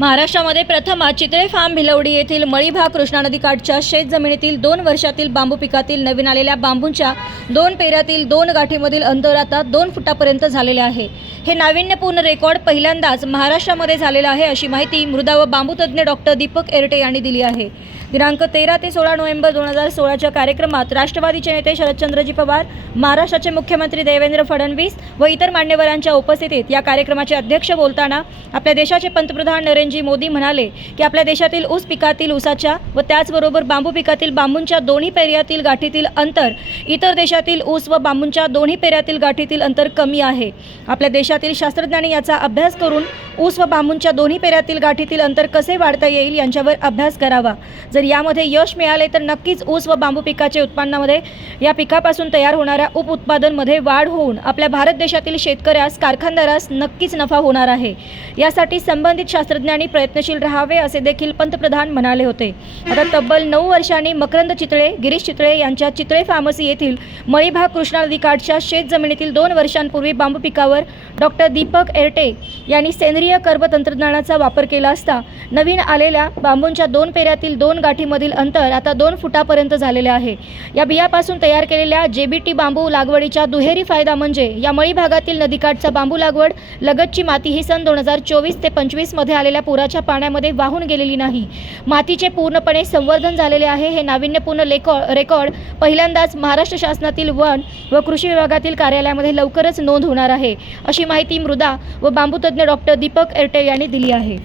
महाराष्ट्रामध्ये प्रथमच चित्रे फार्म भिलवडी येथील मळीभाग कृष्णा नदीकाठच्या शेत जमिनीतील दोन वर्षातील बांबू पिकातील नवीन आलेल्या बांबूंच्या दोन पेऱ्यातील दोन गाठीमधील अंतर आता दोन फुटापर्यंत झालेले आहे. हे नाविन्यपूर्ण रेकॉर्ड पहिल्यांदाच महाराष्ट्रामध्ये झालेलं आहे अशी माहिती मृदा व बांबू तज्ज्ञ डॉक्टर दीपक एरटे यांनी दिली आहे. दिनांक तेरा ते सोळा नोव्हेंबर दोन हजार सोळाच्या कार्यक्रमात राष्ट्रवादीचे नेते शरदचंद्रजी पवार महाराष्ट्राचे मुख्यमंत्री देवेंद्र फडणवीस व इतर मान्यवरांच्या उपस्थितीत या कार्यक्रमाचे अध्यक्ष बोलताना आपल्या देशाचे पंतप्रधान नरेंद्रजी मोदी म्हणाले की आपल्या देशातील ऊस पिकातील ऊसाच्या व त्याचबरोबर बांबू पिकातील बांबूंच्या दोन्ही पेर्यातील गाठीतील अंतर इतर देशातील ऊस व बांबूंच्या दोन्ही पेर्यातील गाठीतील अंतर कमी आहे. आपल्या देशातील शास्त्रज्ञांनी याचा अभ्यास करून ऊस व बांबूंच्या दोन्ही पेऱ्यातील गाठीतील अंतर कसे वाढता येईल यांच्यावर अभ्यास करावा. जर यामध्ये यश मिळाले तर नक्कीच ऊस व बांबू पिकाचे उत्पन्नामध्ये या पिकापासून तयार होणाऱ्या उप उत्पादनमध्ये वाढ होऊन आपल्या भारत देशातील शेतकऱ्यास कारखानदारास नक्कीच नफा होणार आहे. यासाठी संबंधित शास्त्रज्ञांनी प्रयत्नशील राहावे असे देखील पंतप्रधान म्हणाले होते. आता तब्बल नऊ वर्षांनी मकरंद चितळे गिरीश चितळे यांच्या चितळे फार्मसी येथील मळीभाग कृष्णा नदीकाठच्या शेत जमिनीतील दोन वर्षांपूर्वी बांबू पिकावर डॉक्टर दीपक एरटे यांनी सेंद्रिय कर्ब तंत्रज्ञानाचा वापर केला असता नवीन आलेल्या बांबूंच्या दोन पेऱ्यातील दोन गाठीमधील अंतर आता दोन फुटापर्यंत झालेले आहे. या बियापासून तयार केलेल्या जेबीटी बांबू लागवडीचा दुहेरी फायदा म्हणजे या मळी भागातील नदीकाठचा बांबू लागवड लगतची माती ही सन दोन हजार चोवीस ते पंचवीसमध्ये आलेल्या पुराच्या पाण्यामध्ये वाहून गेलेली नाही. मातीचे पूर्णपणे संवर्धन झालेले आहे. हे नाविन्यपूर्ण लेकॉ रेकॉर्ड पहिल्यांदाच महाराष्ट्र शासनातील वन व कृषी विभागातील कार्यालयामध्ये लवकरच नोंद होणार आहे अशी माहिती मृदा व बांबूतज्ज्ञ डॉक्टर दीपक एरटे यांनी दिली आहे.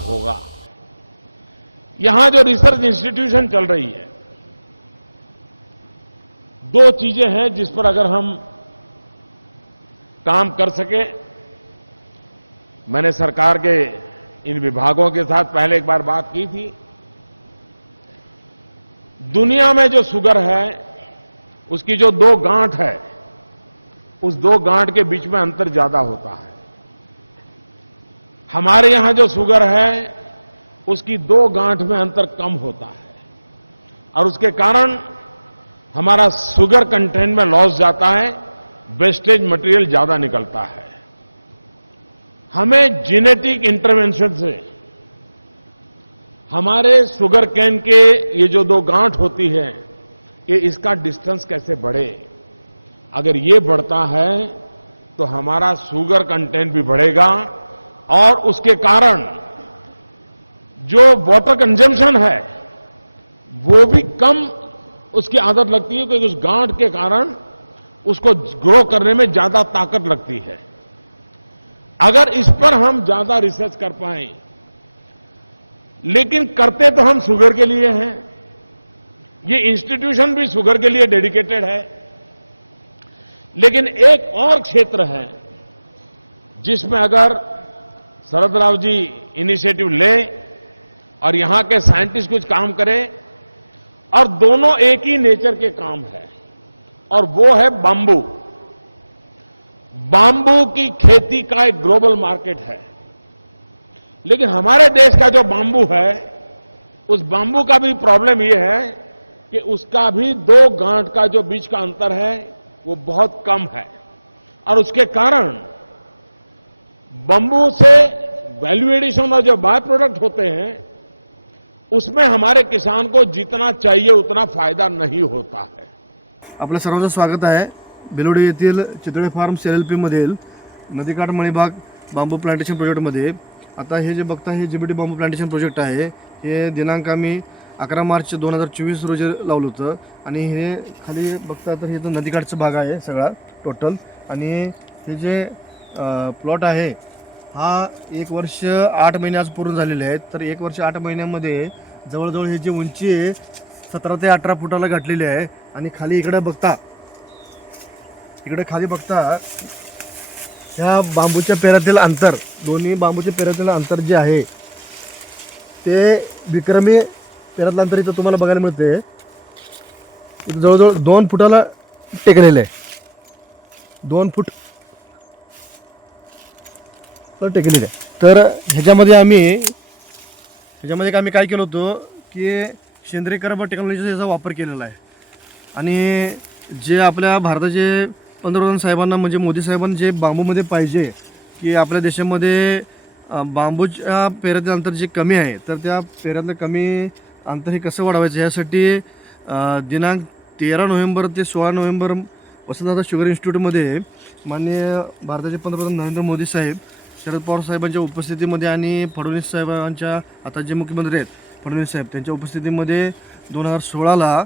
होगा. यहां जो रिसर्च इंस्टीट्यूशन चल रही है दो चीजें हैं जिस पर अगर हम काम कर सके मैंने सरकार के इन विभागों के साथ पहले एक बार बात की थी। दुनिया में जो शुगर है, उसकी जो दो गांठ है, उस दो गांठ के बीच में अंतर ज़्यादा होता है। हमारे यहाँ जो शुगर है, उसकी दो गांठ में अंतर कम होता है। और उसके कारण हमारा शुगर कंटेंट में लॉस जाता है, वेस्टेज मटेरियल ज़्यादा निकलता है। हमें जेनेटिक इंटरवेंशन से, हमारे शुगर कैन के ये जो दो गांठ होती है, ये इसका डिस्टेंस कैसे बढ़े? अगर ये बढ़ता है तो हमारा शुगर कंटेंट भी बढ़ेगा और उसके कारण जो वाटर कंजम्पशन है, वो भी कम उसकी आदत लगती है, क्योंकि उस गांठ के कारण उसको ग्रो करने में ज़्यादा ताकत लगती है। अगर इस पर हम ज़्यादा रिसर्च कर पाए, लेकिन करते तो हम शुगर के लिए हैं। ये इंस्टीट्यूशन भी शुगर के लिए डेडिकेटेड है। लेकिन एक और क्षेत्र है, जिसमें अगर शरद राव जी इनिशिएटिव ले और यहाँ के साइंटिस्ट कुछ काम करें, और दोनों एक ही नेचर के काम है, और वो है बांबू। बांबू की खेती का एक ग्लोबल मार्केट है। लेकिन हमारे देश का जो बांबू है, उस बांबू का भी प्रॉब्लम यह है कि उसका भी दो गांठ का जो बीच का अंतर है, वो बहुत कम है। और उसके कारण बंबू से वैल्यू एडिशन और जो बाय प्रोडक्ट होते हैं, उसमें हमारे किसान को जितना चाहिए उतना फ़ायदा नहीं होता है। आपलं सर्वांचं स्वागत आहे. बेलोडी येथील चितळे फार्म एल एल पीमधील नदीकाठ मणिभाग बांबू प्लांटेशन प्रोजेक्टमध्ये आता हे जे बघता हे G B T bamboo plantation project आहे हे दिनांक आम्ही अकरा मार्च दोन हजार चोवीस रोजी लावलं होतं आणि हे खाली बघता तर हे तर नदीकाठचा भाग आहे सगळा टोटल आणि हे जे प्लॉट आहे हा एक वर्ष आठ महिने आज पूर्ण झालेले आहेत. तर एक वर्ष आठ महिन्यामध्ये जवळजवळ ही जी उंची आहे सतरा ते अठरा फुटाला गाठलेली आहे. आणि खाली इकडं बघता इकडे खाली बघता ह्या बांबूच्या पेरातील अंतर दोन्ही बांबूच्या पेरातील अंतर जे आहे ते विक्रमी पेरातलं अंतर इथं तुम्हाला बघायला मिळते. इथं जवळजवळ दोन फुटाला टेकलेलं आहे. दोन फूट तर टेकलेलं आहे. तर ह्याच्यामध्ये आम्ही ह्याच्यामध्ये आम्ही काय केलं होतं की सेंद्रिय कर्ब टेक्नॉलॉजीचा याचा वापर केलेला आहे. आणि जे आपल्या भारताचे पंतप्रधान साहेबांना म्हणजे मोदी साहेबांना जे बांबूमध्ये पाहिजे की आपल्या देशामध्ये बांबूच्या पेऱ्यातलं अंतर जे कमी आहे तर त्या पेऱ्यातलं कमी अंतर हे कसं वाढवायचं? यासाठी दिनांक तेरा नोव्हेंबर ते सोळा नोव्हेंबर वसंतदादा शुगर इन्स्टिट्यूटमध्ये माननीय भारताचे पंतप्रधान नरेंद्र मोदी साहेब शरद पवार साहेबांच्या उपस्थितीमध्ये आणि फडणवीस साहेबांच्या आता जे मुख्यमंत्री आहेत फडणवीस साहेब त्यांच्या उपस्थितीमध्ये दोन हजार सोळाला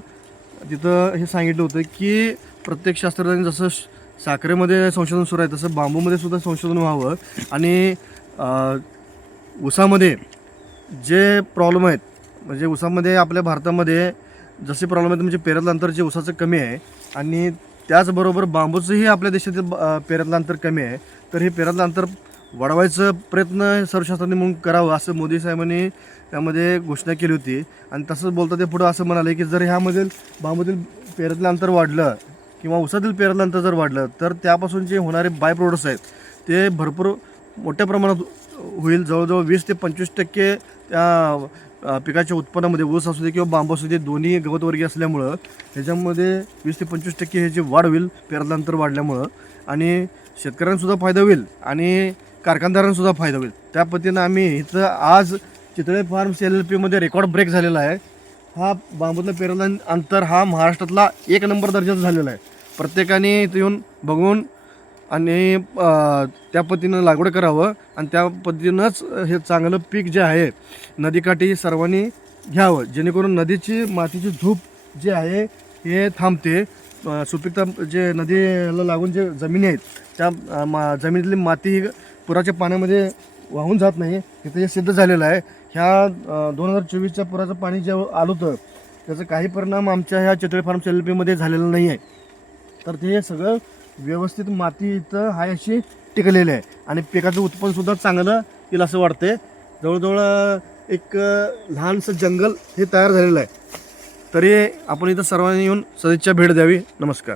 तिथं हे सांगितलं होतं की प्रत्येक शास्त्रज्ञांनी जसं साखरेमध्ये संशोधन सुरू आहे तसं बांबूमध्ये सुद्धा संशोधन व्हावं. आणि उसामध्ये ऊसामध्ये जे प्रॉब्लेम आहेत म्हणजे ऊसामध्ये आपल्या भारतामध्ये जसे प्रॉब्लेम आहेत म्हणजे पेरातलं अंतर जे ऊसाचं कमी आहे आणि त्याचबरोबर बांबूचंही आपल्या देशातील ब- पेरातलं अंतर कमी आहे तर हे पेरातलं अंतर वाढवायचं प्रयत्न सर्वशास्त्रांनी म्हणून करावं असं मोदी साहेबांनी त्यामध्ये घोषणा केली होती. आणि तसंच बोलता ते पुढं असं म्हणाले की जर ह्यामधील बांबूतील पेरातलं अंतर वाढलं किंवा ऊसातील पेरल्यानंतर अंतर जर वाढलं तर त्यापासून जे होणारे बाय प्रोडक्ट्स आहेत ते भरपूर मोठ्या प्रमाणात होईल. जवळजवळ वीस ते पंचवीस टक्के त्या पिकाच्या उत्पन्नामध्ये ऊस असू दे किंवा बांबू असू दे दोन्ही गवतवर्गीय असल्यामुळं त्याच्यामध्ये वीस ते पंचवीस टक्के ह्याची वाढ होईल पेरल्यानंतर अंतर वाढल्यामुळं आणि शेतकऱ्यांसुद्धा फायदा होईल आणि कारखानदारांसुद्धा फायदा होईल. त्या पद्धतीनं आम्ही इथं आज चितळे फार्म एल एल पीमध्ये रेकॉर्ड ब्रेक झालेला आहे. हा बांबूतला पेरला अंतर हा महाराष्ट्रातला एक नंबर दर्जाचा झालेला आहे. प्रत्येकाने येऊन बघून आणि त्या पद्धतीनं लागवड करावं आणि त्या पद्धतीनंच हे चांगलं पीक जे आहे नदीकाठी सर्वांनी घ्यावं. जेणेकरून नदीची मातीची धूप जी आहे हे थांबते. सुपीकता जे नदीला लागून जे जमिनी आहेत त्या मा जमिनीतली माती ही पुराच्या पाण्यामध्ये वाहून जात नाही. इथं हे सिद्ध झालेलं आहे. ह्या दोन हजार चोवीसच्या पुराचं पाणी जे आलं होतं त्याचा काही परिणाम आमच्या ह्या चितळे फार्म एल पीमध्ये झालेला नाही आहे तर ते सगळं व्यवस्थित माती इथं हाय अशी टिकलेली आहे. आणि पिकाचं उत्पन्न सुद्धा चांगलं येईल असं वाटते जवळजवळ एक लहानसं जंगल हे तयार झालेलं आहे. तरी आपण इथं सर्वांनी येऊन सदिच्छा भेट द्यावी. नमस्कार.